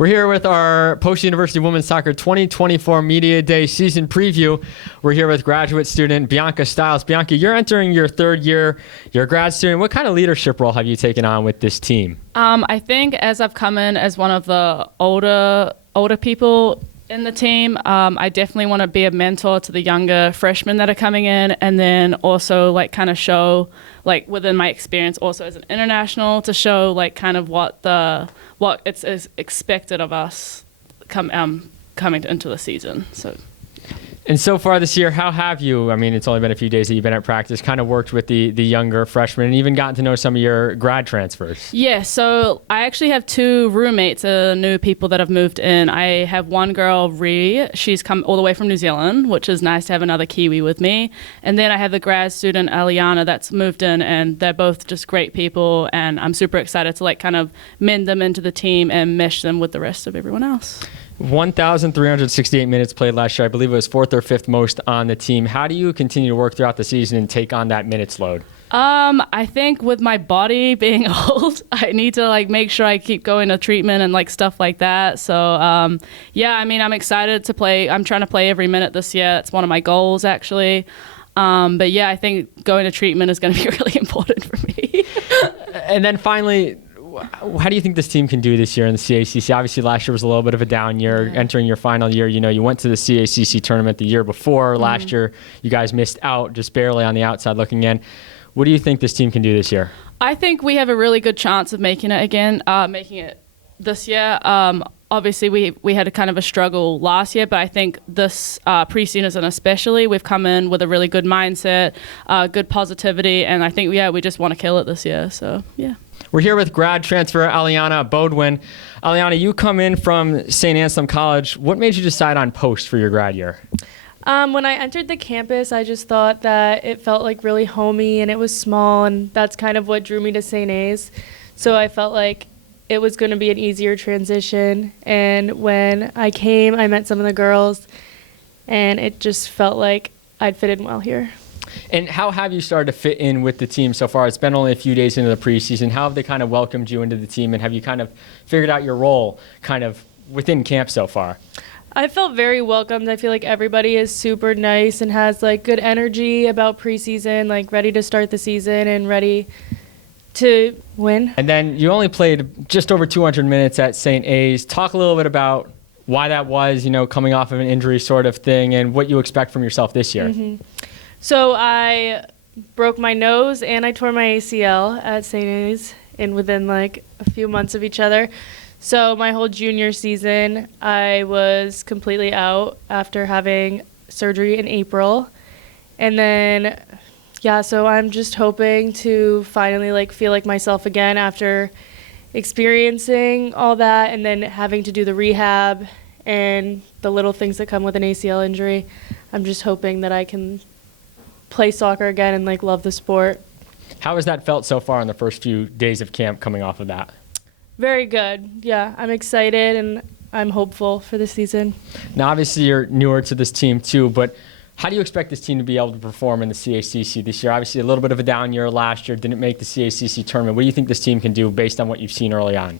We're here with our Post University Women's Soccer 2024 Media Day season preview. We're here with graduate student Bianca Styles. Bianca, you're entering your third year. You're a grad student. What kind of leadership role have you taken on with this team? I think as I've come in as one of the older people in the team, I definitely want to be a mentor to the younger freshmen that are coming in, and then also like kind of show like within my experience also as an international to show like kind of what is expected of us coming into the season. And so far this year, how have you, I mean, it's only been a few days that you've been at practice, kind of worked with the younger freshmen and even gotten to know some of your grad transfers? Yeah, so I actually have two roommates, new people that have moved in. I have one girl, Ree. She's come all the way from New Zealand, which is nice to have another Kiwi with me. And then I have the grad student, Aliana, that's moved in, and they're both just great people. And I'm super excited to like kind of mend them into the team and mesh them with the rest of everyone else. 1,368 minutes played last year. I believe it was fourth or fifth most on the team. How do you continue to work throughout the season and take on that minutes load? I think with my body being old, I need to like make sure I keep going to treatment and like stuff like that. So yeah, I mean, I'm excited to play. I'm trying to play every minute this year. It's one of my goals actually. But yeah, I think going to treatment is going to be really important for me. And then finally, how do you think this team can do this year in the CACC? Obviously, last year was a little bit of a down year. Yeah. Entering your final year, you know, you went to the CACC tournament the year before. Mm-hmm. Last year, you guys missed out just barely on the outside looking in. What do you think this team can do this year? I think we have a really good chance of making it again, making it this year. Obviously, we had a kind of a struggle last year, but I think this preseason especially, we've come in with a really good mindset, good positivity, and I think, we just want to kill it this year. So, yeah. We're here with grad transfer Aliana Bodwin. Aliana, you come in from St. Anselm College. What made you decide on Post for your grad year? When I entered the campus, I just thought that it felt like really homey and it was small, and that's kind of what drew me to St. A's. So I felt like it was going to be an easier transition. And when I came, I met some of the girls, and it just felt like I'd fit in well here. And how have you started to fit in with the team so far? It's been only a few days into the preseason. How have they kind of welcomed you into the team, and have you kind of figured out your role kind of within camp so far? I felt very welcomed. I feel like everybody is super nice and has like good energy about preseason, like ready to start the season and ready to win. And then you only played just over 200 minutes at St. A's. Talk a little bit about why that was, you know, coming off of an injury sort of thing, and what you expect from yourself this year. Mm-hmm. So I broke my nose and I tore my ACL at St. A's within like a few months of each other. So my whole junior season, I was completely out after having surgery in April. And then, yeah, so I'm just hoping to finally like feel like myself again after experiencing all that and then having to do the rehab and the little things that come with an ACL injury. I'm just hoping that I can play soccer again and like love the sport. How has that felt so far in the first few days of camp coming off of that? Very good. Yeah, I'm excited and I'm hopeful for the season. Now, obviously, you're newer to this team too, but how do you expect this team to be able to perform in the CACC this year? Obviously, a little bit of a down year last year, didn't make the CACC tournament. What do you think this team can do based on what you've seen early on?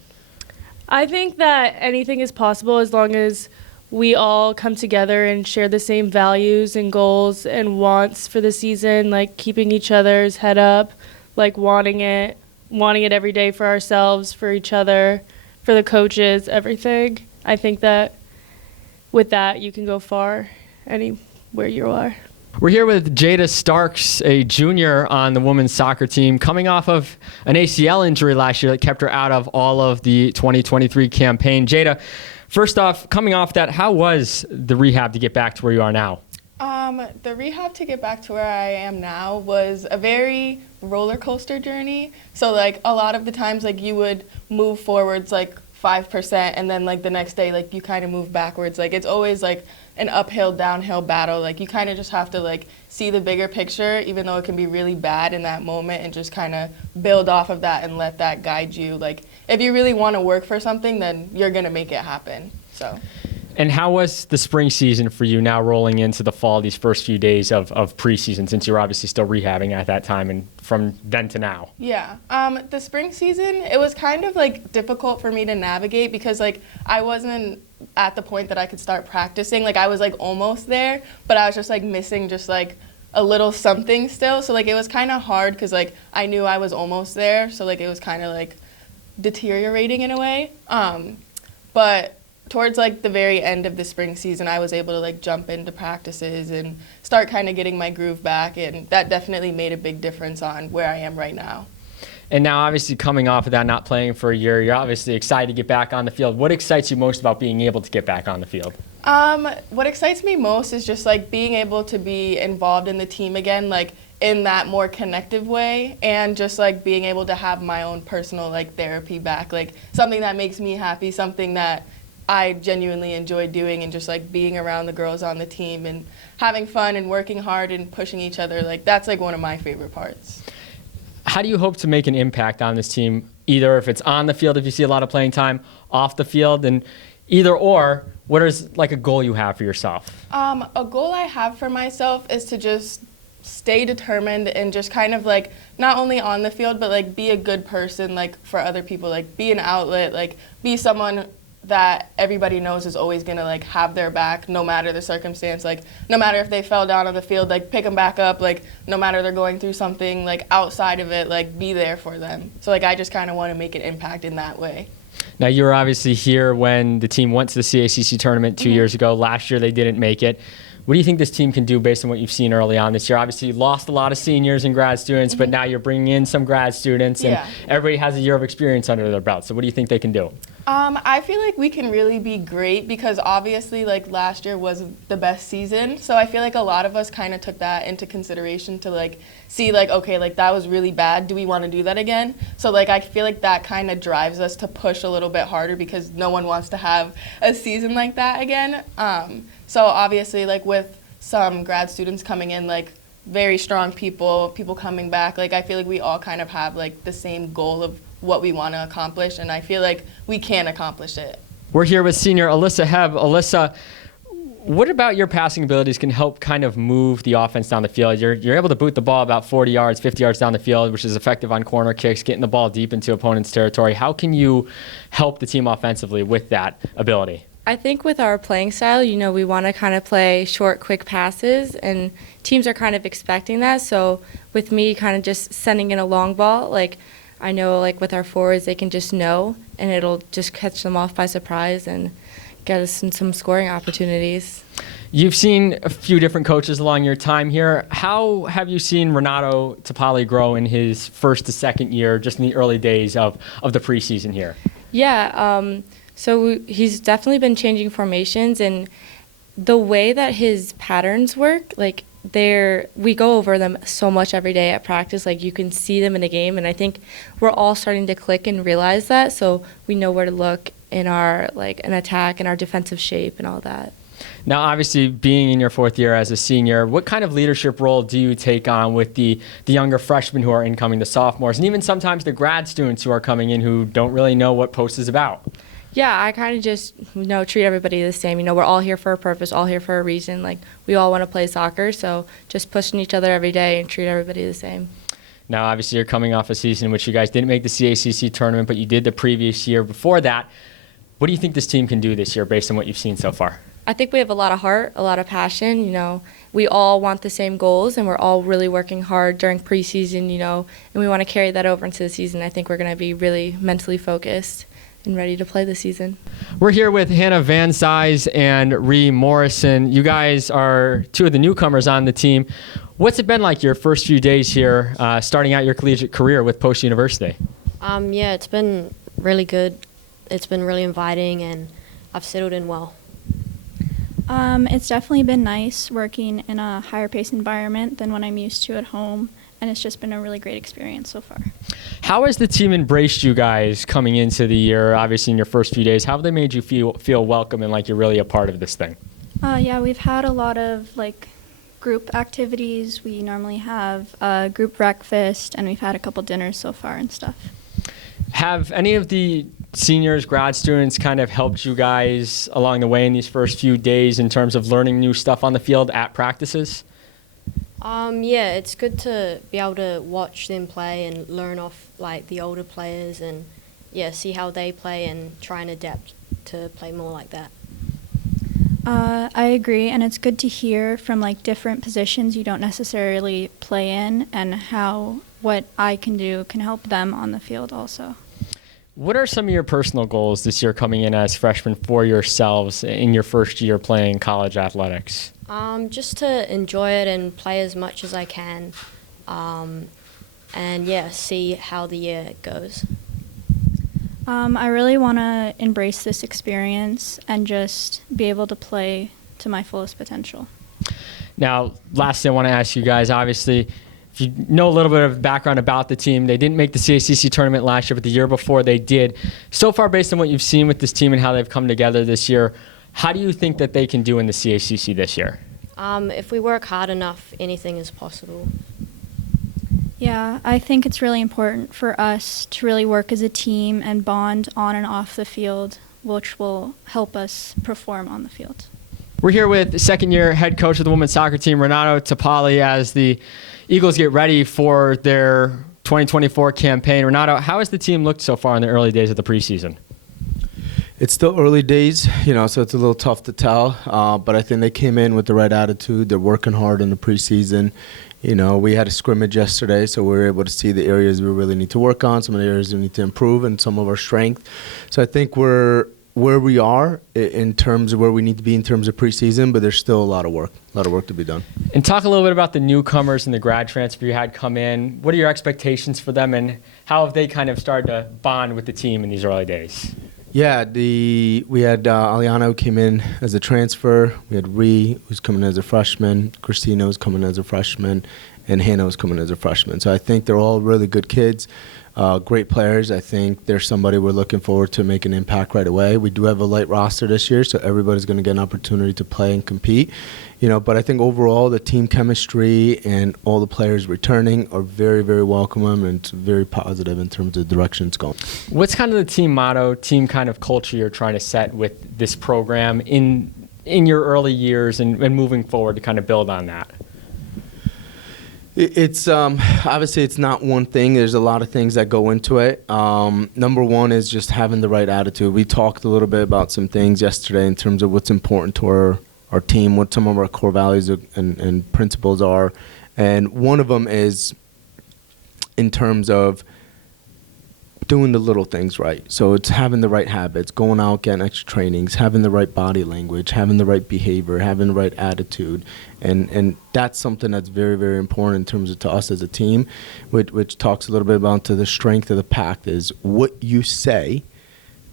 I think that anything is possible as long as we all come together and share the same values and goals and wants for the season, like keeping each other's head up, like wanting it every day for ourselves, for each other, for the coaches, everything. I think that with that, you can go far anywhere you are. We're here with Jada Stark, a junior on the women's soccer team, coming off of an ACL injury last year that kept her out of all of the 2023 campaign. Jada, first off, coming off that, how was the rehab to get back to where you are now? The rehab to get back to where I am now was a very roller coaster journey. So like a lot of the times like you would move forwards like 5% and then like the next day like you kind of move backwards. Like it's always like an uphill, downhill battle. Like you kind of just have to like see the bigger picture, even though it can be really bad in that moment, and just kind of build off of that and let that guide you. Like if you really want to work for something, then you're going to make it happen. So. And how was the spring season for you now rolling into the fall, these first few days of preseason, since you were obviously still rehabbing at that time and from then to now? Yeah. The spring season, it was kind of like difficult for me to navigate because like I wasn't at the point that I could start practicing. Like I was like almost there, but I was just like missing just like a little something still. So like it was kind of hard because like I knew I was almost there. So like it was kind of like deteriorating in a way. But towards like the very end of the spring season, I was able to like jump into practices and start kind of getting my groove back, and that definitely made a big difference on where I am right now. And now obviously coming off of that, not playing for a year, you're obviously excited to get back on the field. What excites you most about being able to get back on the field? What excites me most is just like being able to be involved in the team again, like in that more connective way, and just like being able to have my own personal like therapy back, like something that makes me happy, something that I genuinely enjoy doing, and just like being around the girls on the team and having fun and working hard and pushing each other. Like that's like one of my favorite parts. How do you hope to make an impact on this team, either if it's on the field, if you see a lot of playing time, off the field, and either or, what is like a goal you have for yourself? A goal I have for myself is to just stay determined and just kind of like not only on the field, but like be a good person like for other people, like be an outlet, like be someone that everybody knows is always going to like have their back no matter the circumstance, like no matter if they fell down on the field, like pick them back up, like no matter they're going through something like outside of it, like be there for them. So like I just kind of want to make an impact in that way. Now you were obviously here when the team went to the CACC tournament 2 years ago. Last year they didn't make it. What do you think this team can do based on what you've seen early on this year? Obviously, you lost a lot of seniors and grad students, but now you're bringing in some grad students, and everybody has a year of experience under their belt. So what do you think they can do? I feel like we can really be great because obviously, like, last year was the best season. So I feel like a lot of us kind of took that into consideration to, like, see, like, okay, like, that was really bad. Do we want to do that again? So, like, I feel like that kind of drives us to push a little bit harder because no one wants to have a season like that again. So obviously, like, with some grad students coming in, like, very strong people coming back, like, I feel like we all kind of have, like, the same goal of what we want to accomplish, and I feel like we can accomplish it. We're here with senior Alyssa HEB. Alyssa, what about your passing abilities can help kind of move the offense down the field? You're able to boot the ball about 40 yards, 50 yards down the field, which is effective on corner kicks, getting the ball deep into opponent's territory. How can you help the team offensively with that ability? I think with our playing style, you know, we want to kind of play short, quick passes, and teams are kind of expecting that. So with me kind of just sending in a long ball, like I know like with our forwards, they can just know, and it'll just catch them off by surprise and get us in some scoring opportunities. You've seen a few different coaches along your time here. How have you seen Ronado Topalli grow in his first to second year, just in the early days of the preseason here? Yeah, so he's definitely been changing formations, and the way that his patterns work, like we go over them so much every day at practice, like you can see them in the game, and I think we're all starting to click and realize that, so we know where to look in our like an attack and our defensive shape and all that. Now, obviously, being in your fourth year as a senior, what kind of leadership role do you take on with the younger freshmen who are incoming, the sophomores, and even sometimes the grad students who are coming in who don't really know what post is about? Yeah, I kind of just, treat everybody the same. We're all here for a purpose, all here for a reason. Like, we all want to play soccer, so just pushing each other every day and treat everybody the same. Now, obviously, you're coming off a season in which you guys didn't make the CACC tournament, but you did the previous year before that. What do you think this team can do this year based on what you've seen so far? I think we have a lot of heart, a lot of passion. We all want the same goals, and we're all really working hard during preseason, and we want to carry that over into the season. I think we're going to be really mentally focused and ready to play this season. We're here with Hannah Van Zyes and Ree Morrison. You guys are two of the newcomers on the team. What's it been like your first few days here, starting out your collegiate career with Post University? Yeah, it's been really good. It's been really inviting, and I've settled in well. It's definitely been nice working in a higher pace environment than what I'm used to at home, and it's just been a really great experience so far. How has the team embraced you guys coming into the year, obviously in your first few days? How have they made you feel welcome and like you're really a part of this thing? Yeah, we've had a lot of group activities. We normally have a group breakfast, and we've had a couple dinners so far and stuff. Have any of the seniors, grad students kind of helped you guys along the way in these first few days in terms of learning new stuff on the field at practices? Yeah, it's good to be able to watch them play and learn off like the older players and see how they play and try and adapt to play more like that. I agree, and it's good to hear from like different positions you don't necessarily play in and how what I can do can help them on the field also. What are some of your personal goals this year coming in as freshmen for yourselves in your first year playing college athletics? Just to enjoy it and play as much as I can, and see how the year goes. I really want to embrace this experience and just be able to play to my fullest potential. Now, lastly, I want to ask you guys, obviously, if you know a little bit of background about the team, they didn't make the CACC tournament last year, but the year before they did. So far, based on what you've seen with this team and how they've come together this year, how do you think that they can do in the CACC this year? If we work hard enough, anything is possible. Yeah, I think it's really important for us to really work as a team and bond on and off the field, which will help us perform on the field. We're here with second-year head coach of the women's soccer team, Ronado Topalli, as the Eagles get ready for their 2024 campaign. Ronado, how has the team looked so far in the early days of the preseason? It's still early days, so it's a little tough to tell. But I think they came in with the right attitude. They're working hard in the preseason. We had a scrimmage yesterday, so we were able to see the areas we really need to work on, some of the areas we need to improve, and some of our strength. So I think we're where we are in terms of where we need to be in terms of preseason, but there's still a lot of work to be done. And talk a little bit about the newcomers and the grad transfer you had come in. What are your expectations for them, and how have they kind of started to bond with the team in these early days? Yeah, we had Aliana who came in as a transfer. We had Ree, who's coming as a freshman. Christina, who's coming as a freshman. And Hannah was coming as a freshman. So I think they're all really good kids, great players. I think they're somebody we're looking forward to make an impact right away. We do have a light roster this year, so everybody's going to get an opportunity to play and compete. But I think overall the team chemistry and all the players returning are very, very welcome, and it's very positive in terms of the direction it's going. What's kind of the team motto, team kind of culture you're trying to set with this program in your early years and moving forward to kind of build on that? It's obviously it's not one thing. There's a lot of things that go into it. Number one is just having the right attitude. We talked a little bit about some things yesterday in terms of what's important to our team, what some of our core values and principles are. And one of them is in terms of doing the little things right. So it's having the right habits, going out, getting extra trainings, having the right body language, having the right behavior, having the right attitude. And that's something that's very, very important in terms of to us as a team, which talks a little bit about to the strength of the pact is what you say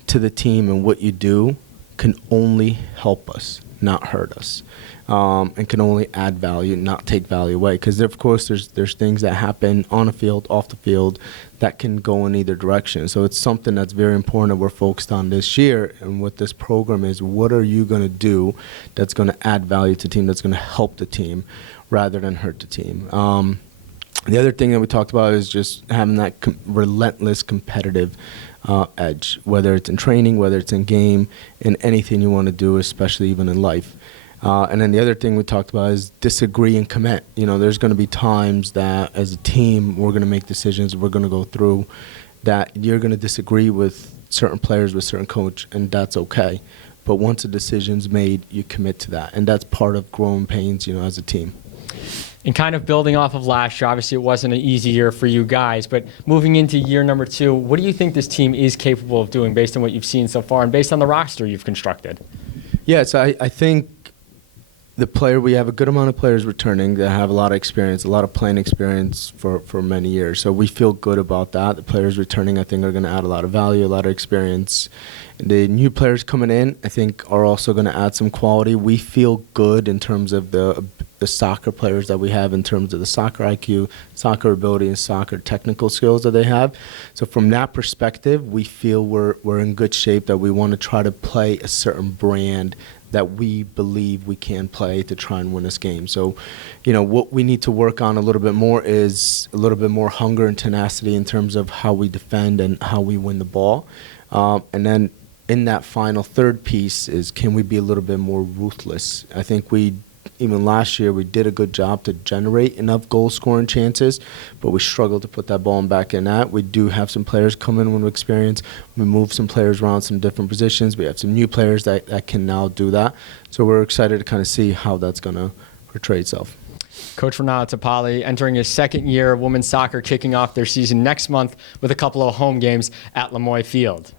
to the team and what you do can only help us, not hurt us, and can only add value, not take value away. Because of course, there's things that happen on the field, off the field, that can go in either direction. So it's something that's very important that we're focused on this year. And what this program is, what are you going to do that's going to add value to the team, that's going to help the team, rather than hurt the team. The other thing that we talked about is just having that relentless competitive edge, whether it's in training, whether it's in game, in anything you want to do, especially even in life. And then the other thing we talked about is disagree and commit. There's going to be times that as a team we're going to make decisions we're going to go through that you're going to disagree with certain players, with certain coach, and that's okay. But once a decision's made, you commit to that. And that's part of growing pains, as a team. And kind of building off of last year, obviously it wasn't an easy year for you guys, but moving into year number 2, what do you think this team is capable of doing based on what you've seen so far and based on the roster you've constructed? Yeah, so I think we have a good amount of players returning that have a lot of experience, a lot of playing experience for many years. So we feel good about that. The players returning, I think, are going to add a lot of value, a lot of experience. The new players coming in, I think, are also going to add some quality. We feel good in terms of the the soccer players that we have in terms of the soccer IQ, soccer ability, and soccer technical skills that they have. So from that perspective, we feel we're in good shape, that we want to try to play a certain brand that we believe we can play to try and win this game. So, what we need to work on a little bit more is a little bit more hunger and tenacity in terms of how we defend and how we win the ball. And then in that final third piece is, can we be a little bit more ruthless? I think even last year, we did a good job to generate enough goal-scoring chances, but we struggled to put that ball back in net. We do have some players come in with experience. We move some players around some different positions. We have some new players that can now do that. So we're excited to kind of see how that's going to portray itself. Coach Ronado Topalli entering his second year of women's soccer, kicking off their season next month with a couple of home games at Lemoy Field.